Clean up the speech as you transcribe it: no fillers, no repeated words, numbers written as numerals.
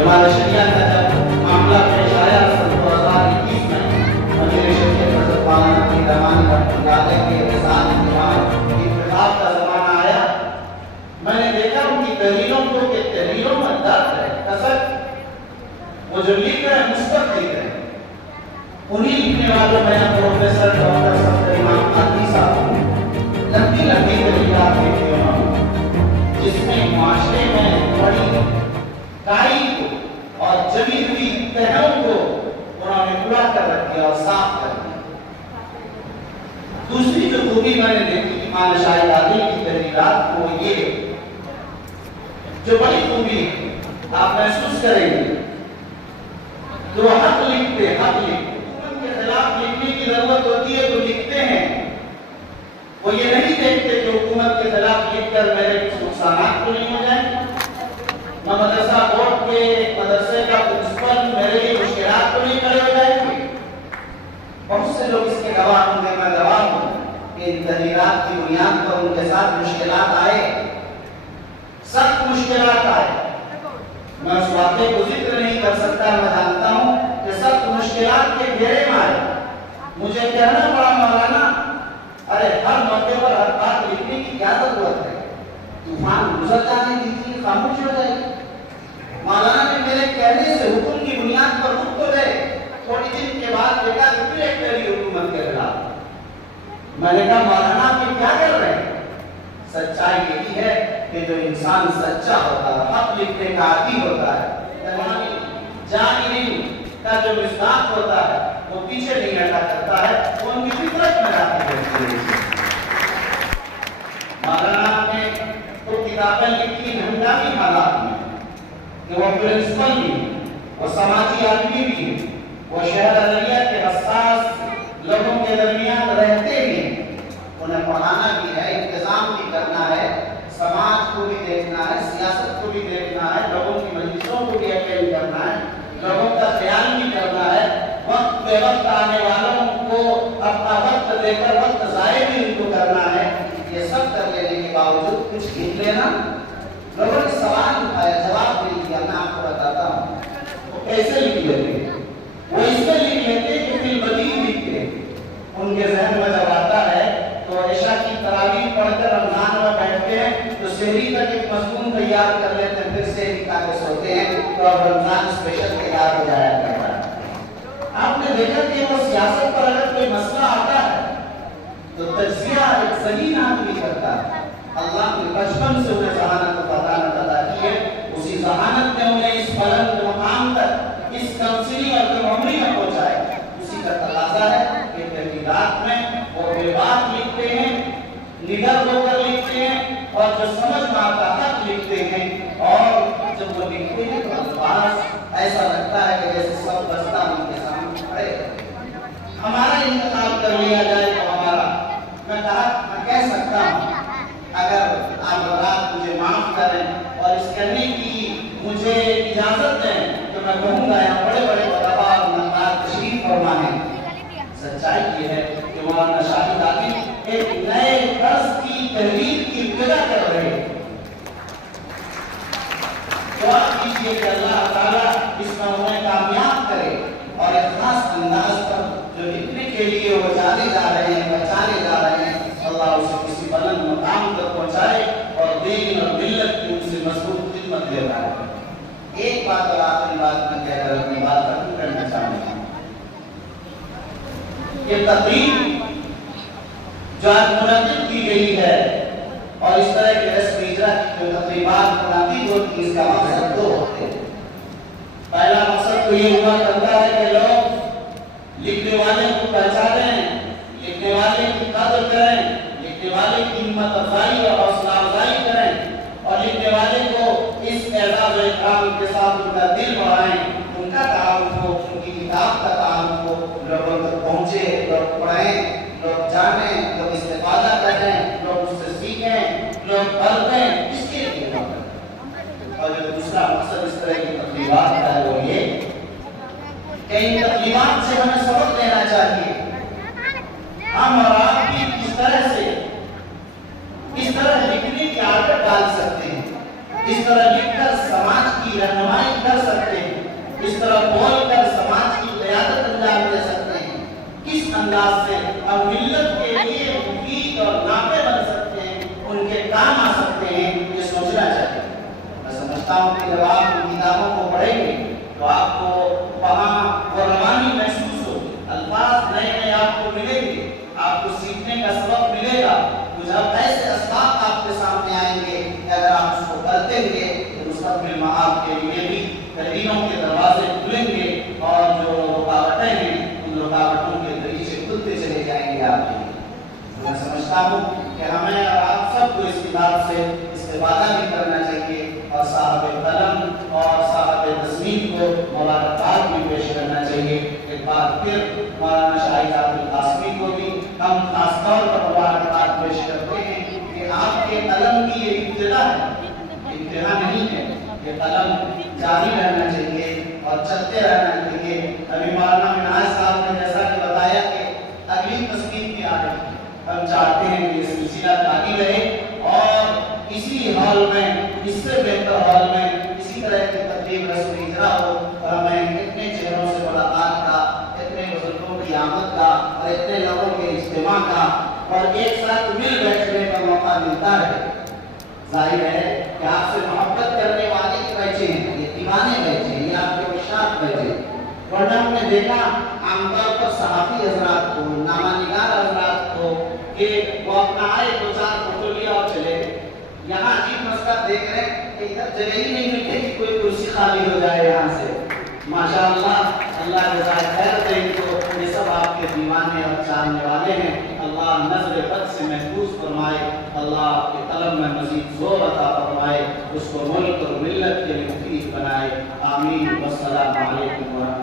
जमाना शरिया का जब मामला पेश आया सन 2021 में अमीर शरीयत हज़रत मौलाना की रहमानी रहमतुल्लाह अलैह के इंसान इंतखाब का ज़माना आया, मैंने देखा उनकी तहरीरों को कि तहरीरों में दर्द है, कसक वो जो लिख रहे हैं मुस्बत लिख रहे हैं। उन्हीं लिखने वालों में प्रोफेसर डॉक्टर सफदर इमाम आदि साहब लंबी लंबी तहरीरात लिखी उन्होंने, जिसमें माशरे में बड़ी काई को और जमी हुई तहों को उन्होंने पूरा कर रख दिया और साफ कर दिया। दूसरी जो खूबी मैंने देखी इमाम शाहिद आदिल की तहरीरात वो ये जो बड़ी खूबी आप महसूस करेंगे, जो हक लिखते हुकूमत के खिलाफ लिखने की जरूरत होती है तो लिखते हैं, वो ये नहीं देखते कि हुकूमत के खिलाफ लिखकर मेरे कुछ नुकसान तो नहीं हो जाए, मदरसा बोर्ड के मदरसे का प्रिंसिपल मेरे लिए मुश्किलात तो नहीं खड़े हो जाएंगे। बहुत से लोग इसके गवाह होंगे, मैं गवाह हूँ कि इन तहरीरात की बुनियाद पर उनके साथ मुश्किलात आए, सख्त मुश्किलात आए। मैं उस वाक़े को जिक्र नहीं कर सकता, मैं जानता हूँ कि सख्त मुश्किलात के घेरे में आए। मुझे कहना पड़ा मौलाना अरे हर मौके पर हर बात लिखने की क्या जरूरत है, तूफान गुजर जाने दीजिए, खामोश हो जाएगी। मौलाना ने मेरे कहने से हुक्म की बुनियाद पर रुक तो गए, थोड़ी दिन के बाद देखा कि फिर एक तेरी हुकूमत के खिलाफ। मैंने कहा मौलाना आप क्या कर रहे हैं? सच्चाई यही है कि जो इंसान सच्चा होता है, हक लिखने का आदी होता है, जानी का जो मिज़ाज होता है वो पीछे नहीं हटा करता है, वो उनकी फितरत में आती है। मौलाना ने तो किताबें लिखी हंगामी हालात में कि वो प्रिंसिपल भी, वो समाजी आदमी भी, वो शहर अररिया के हसास लोगों के दरमियान रहते भी, उन्हें पढ़ाना भी है, इंतजाम भी करना है, समाज को भी देखना है, सियासत को भी देखना है, लोगों की मजलिसों को भी अटेंड करना है, लोगों का ख्याल भी करना है, वक्त पे वक्त आने वालों को अपना वक्त देकर वक्त ज़ाय भी उनको करना है। ये सब कर लेने के बावजूद कुछ लिख लेना, लोगों ने सवाल उठाया, जवाब नहीं दिया। मैं आपको बताता हूँ वो कैसे लिख लेते, वो इससे लिख लेते कि फिर बदील लिखते। उनके जहन में जब आता है तो ऐशा की तरावीह पढ़कर रमजान में बैठते हैं तो सहरी तक एक मज़मून तैयार कर लेते हैं, फिर सहरी खा के सोते हैं तो अब रमजान स्पेशल तैयार हो जाया करता है। आपने देखा कि वो सियासत पर अगर कोई मसला आता है तो तज्जिया एक सही आदमी करता है। अल्लाह ने बचपन से उन्हें जहानत अता की है, उसी जहानत ने उन्हें इस बुलंद मुकाम तक, इस कौंसली और कमौनी में पहुंचाया। उसी का तकाजा है कि तहरीरात में वो बेबाक लिखते हैं, निडर होकर लिखते हैं और जो समझ में आता हक लिखते हैं। और जब वो लिखते हैं तो अल्फाज ऐसा लगता है कि जैसे सब बस्ता उनके सामने खड़े। हमारा इंतखाब कर लिया जाए तो हमारा, मैं कहा मैं कह सकता हूँ अगर आप रात मुझे माफ करें और इस करने की मुझे इजाजत दें तो मैं कहूँगा यहाँ बड़े बड़े उलमा और नक़ाद तशरीफ फरमा है। सच्चाई ये है कि मौलाना शाहिद आदिल एक नए तर्ज की तहरीर की इब्तिदा कर रहे हैं। दुआ कीजिए कि अल्लाह ताला इसमें उन्हें कामयाब करे और एक खास अंदाज पर जो लिखने के लिए वो जाने जा रहे हैं, बचाने जा रहे हैं, अल्लाह उसे किसी बुलंद मुकाम तक पहुंचाए और दीन और मिल्लत की उनसे मजबूत खिदमत ले रहा है। एक बात और आखिरी बात मैं कहकर अपनी बात खत्म करना चाहूँगा। ये तकरीर जो आज मुनक़िद की गई है और इस तरह के रस्म इजरा की जो तकरीबात मुनक़िद होती है, इसका मकसद दो होते हैं। पहला मकसद तो ये हुआ करता है कि लोग लिखने वाले को पहचानें, लिखने वाले की कदर करें, लिखने वाले की हिम्मत अफजाई और हौसला अफजाई करें और लिखने वाले को इस एजाज़ और इकराम के साथ उनका दिल बढ़ाएं, उनका तारुफ हो, उनकी किताब का तारुफ हो, लोगों तक पहुँचे, लोग पढ़ें, लोग जानें, लोग इस्तेफादा करें, लोग उससे सीखें, लोग पढ़ें, इसके लिए और जो दूसरा मकसद इस तरह की तकरीबात का है वो ये कि इन तकरीबात से हमें सबक लेना चाहिए। हम और आप भी इस तरह लिखने की आदत डाल सकते हैं, इस तरह लिखकर समाज की रहनुमाई کر سکتے ہیں، کس طرح بول کر سماج کی قیادت انجام دے سکتے ہیں، کس انداز سے اور ملت کے لیے مفید اور نافع بن سکتے ہیں، ان کے کام آ سکتے ہیں، یہ سوچنا چاہیے۔ میں سمجھتا ہوں کہ جب آپ ان کتابوں کو پڑھیں گے تو آپ کو وہاں وہ روانی محسوس ہوگی، الفاظ نئے نئے آپ کو ملیں گے، آپ کو سیکھنے کا سبق ملے گا۔ کچھ اب ایسے اسباق آپ کے سامنے آئیں گے کہ اگر آپ اس کو کرتے گے تو مستقبل میں آپ کے لیے بھی تحریروں کے دروازے کھلیں گے اور جو رکاوٹیں ہیں ان رکاوٹوں کے دریچے کھلتے چلے جائیں گے آپ کے لیے۔ میں سمجھتا ہوں کہ ہمیں اور آپ سب کو اس کتاب سے استفادہ بھی کرنا چاہیے اور صاحب قلم اور صاحب تصنیف کو مبارکباد بھی پیش کرنا چاہیے۔ ایک بار پھر مولانا شاہد عبدالقاسمی کو بھی ہم خاص طور پر مبارکباد پیش کرتے ہیں کہ آپ کے قلم کی یہ ابتدا ہے، انتہا نہیں ہے۔ یہ قلم جاری رہنا چاہیے اور چلتے رہنا چاہیے۔ ابھی مولانا منہاج صاحب نے جیسا کہ بتایا کہ اگلی تصنیف بھی آ رہی ہے، ہم چاہتے ہیں کہ یہ سلسلہ جاری رہے اور اسی ہال میں، اس سے بہتر ہال میں اسی طرح کی تقریب رسم اجرا ہو اور ہمیں اتنے چہروں سے ملاقات کا، اتنے بزرگوں کی آمد کا اور اتنے لوگوں کے اجتماع کا اور ایک ساتھ مل بیٹھنے کا موقع ملتا رہے۔ ظاہر ہے کہ آپ سے محبت کرنے والے ہی بیٹھے ہیں، یہ دیوانے بیٹھے ہیں، یہ آپ کے عشاق بیٹھے ہیں۔ ورنہ ہم نے دیکھا عام طور پر صحافی حضرات کو، نامہ نگار حضرات کو کہ وہ اپنا آئے دو چار فوٹو لیا اور چلے گئے۔ یہاں عجیب مسئلہ دیکھ رہے ہیں کہ ادھر جگہ ہی نہیں ملتی کہ کوئی کرسی خالی ہو جائے یہاں سے۔ ماشاءاللہ، اللہ جزائے خیر دے ان کو، یہ سب آپ کے دیوانے اور چاہنے والے ہیں۔ اللہ نظر بد سے محفوظ فرمائے، اللہ آپ کے قلم میں مزید زور عطا فرمائے، اس کو ملک اور ملت کے لیے مفید بنائے۔ آمین۔ والسلام علیکم ورحمۃ اللہ۔